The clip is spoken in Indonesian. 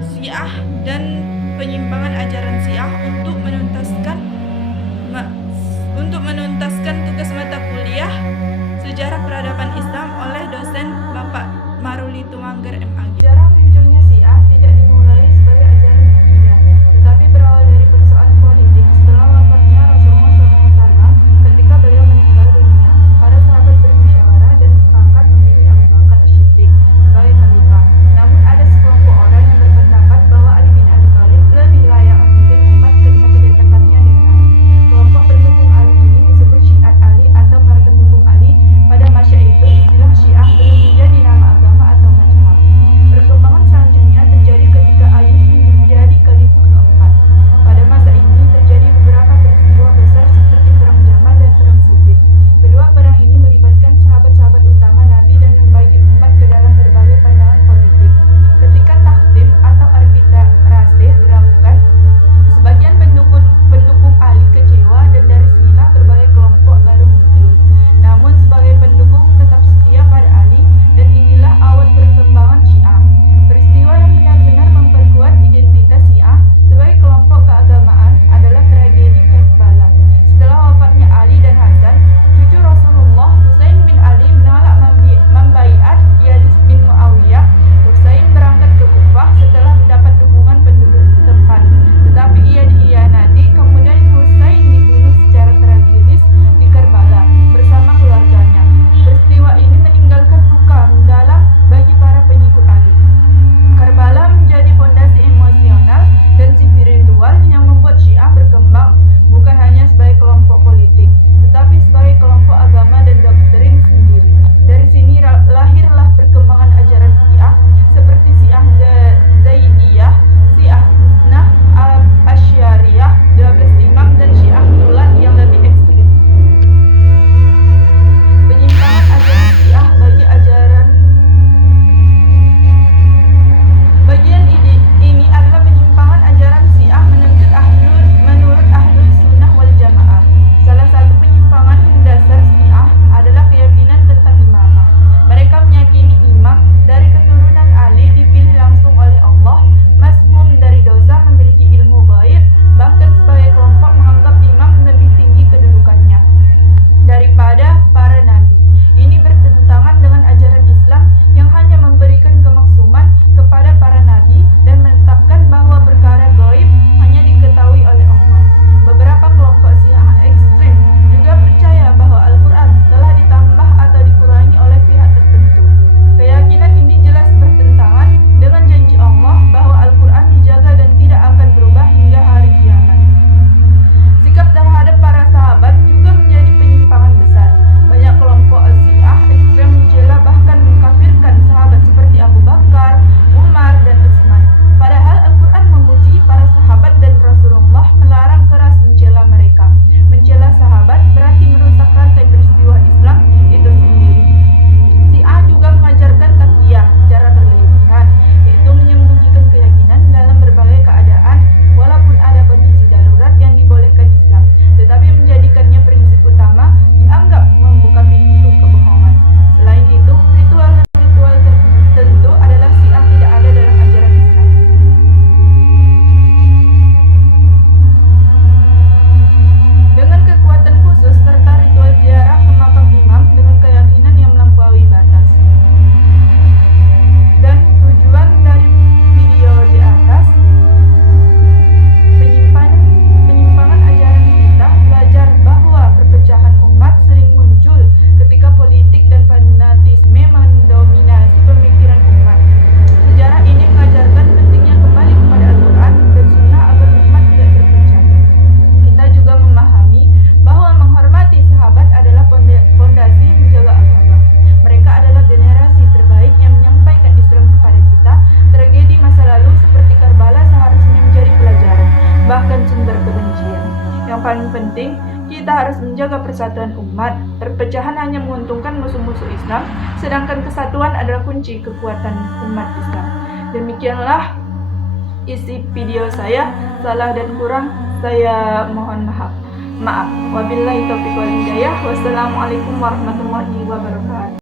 Syiah dan penyimpangan ajaran Syiah untuk menuntaskan tugas mata kuliah Sejarah Peradaban Islam oleh dosen Bapak Maruli Tumangger MAG. Sejarah munculnya Syiah tidak dimulai sebagai ajaran akidah, tetapi berawal dari persoalan politik. Setelah wafatnya Rasulullah SAW, ketika beliau meninggal dunia, para sahabat bermusyawarah dan sepakat memilih Abu Bakar As-Siddiq sebagai khalifah. Namun ada sekelompok orang yang berpendapat bahwa Ali bin Abi Thalib lebih layak memimpin umat karena kedekatannya dengan Ali. Kelompok pendukung Ali ini disebut Syiat Ali atau para pendukung Ali. Pada masa itu, istilah Syiah belum menjadi nama agama atau mazhab. Perkembangan selanjutnya terjadi ketika Ali menjadi khalifah keempat. Pada masa ini terjadi beberapa peristiwa besar seperti Perang Jamal dan Perang Siffin. Kedua perang ini melibatkan sahabat-sahabat utama Nabi dan membagi umat ke dalam berbagai pandangan politik. Ketika takhtim atau arbitrase dilakukan, sebagian pendukung Ali kecewa dan dari sinilah berbagai kelompok baru muncul. Namun sebagai pendukung tetap setia pada Ali, dan inilah awal perkembangan Syiah. Peristiwa yang benar-benar memperkuat identitas Syiah sebagai kelompok keagamaan adalah tragedi Karbala. Setelah wafatnya Ali dan Hasan, cucu Rasulullah, Husain bin Ali, menolak membaiat Yazid bin Muawiyah. Husain berangkat ke Kufah setelah mendapat dukungan penduduk setempat, tetapi ia dikhianati. Kemudian Husain dibunuh secara tragis di Karbala bersama keluarganya. Peristiwa ini meninggalkan luka mendalam bagi para pengikut Ali. Karbala menjadi fondasi emosional dan spiritual yang membuat Syiah berkembang, bukan hanya sebagai kelompok politik, tetapi sebagai kelompok agama dan doktrin sendiri. Dari sini lahirlah perkembangan ajaran Syiah seperti Syiah Zaidiyah, Syiah Ithnah Asy'ariyah, 12 imam, dan Syiah Gulat yang lebih ekstrim. Penyimpangan ajaran Syiah bagi ajaran bagian ini adalah penyimpangan ajaran Syiah menurut Ahlus Sunnah wal Jamaah. Salah satu penyimpangan mendasar Syiah adalah keyakinan tentang imamah. Mereka meyakini imam dari keturunan Ali dipilih langsung oleh Allah, masmum dari dosa, memiliki ilmu ghaib, bahkan sebagai kelompok menganggap imam lebih tinggi kedudukannya daripada para nabi. Ini bertentangan dengan ajaran Islam yang hanya memberikan kemaksuman kepada para nabi dan menetapkan bahwa perkara ghaib hanya diketahui oleh Allah. Beberapa kelompok Syiah ekstrem juga percaya bahwa Al-Quran telah ditambah atau dikurangi oleh pihak tertentu. Keyakinan ini jelas bertentangan dengan janji Allah bahwa Al-Quran dijaga dan tidak akan berubah hingga hari kiamat. Sikap terhadap para sahabat juga menjadi penyimpangan besar. Banyak kelompok Syiah ekstrem mencela bahkan mengkafirkan sahabat seperti Abu Bakar, Umar, dan Utsman. Padahal Al-Quran memuji para sahabat dan Rasulullah melarang keras mencela mereka. Mencela sahabat berarti merusak rantai peristiwa Islam itu sendiri. Syiah juga mengajarkan taqiyah secara berlebihan, yaitu menyembunyikan keyakinan dalam berbagai keadaan walaupun ada kondisi darurat yang dibolehkan Islam, tetapi menjadikannya prinsip utama dianggap membuka pintu kebohongan. Selain itu, ritual-ritual tertentu adalah Syiah tidak ada dalam ajaran Islam. Dengan kekuatan khusus serta ritual ziarah ke makam imam dengan keyakinan yang melampaui batas. Dan tujuan dari video di atas, penyimpangan ajaran kita belajar bahwa perpecahan umat sering muncul ketika politik dan fanatisme mendominasi pemikiran umat. Sejarah ini mengajarkan pentingnya kembali kepada Al-Quran dan Sunnah agar umat tidak terpecah. Kita juga memahami bahwa menghormati sahabat adalah fondasi menjaga agama. Mereka adalah generasi terbaik yang menyampaikan Islam kepada kita. Tragedi masa lalu seperti Karbala seharusnya menjadi pelajaran, bahkan sumber kebencian. Yang paling penting, kita harus menjaga persatuan umat. Perpecahan hanya menguntungkan musuh-musuh Islam, sedangkan kesatuan adalah kunci kekuatan umat Islam. Demikianlah isi video saya. Salah dan kurang saya mohon maaf. Wabillahi taufiq wal hidayah. Wassalamualaikum warahmatullahi wabarakatuh.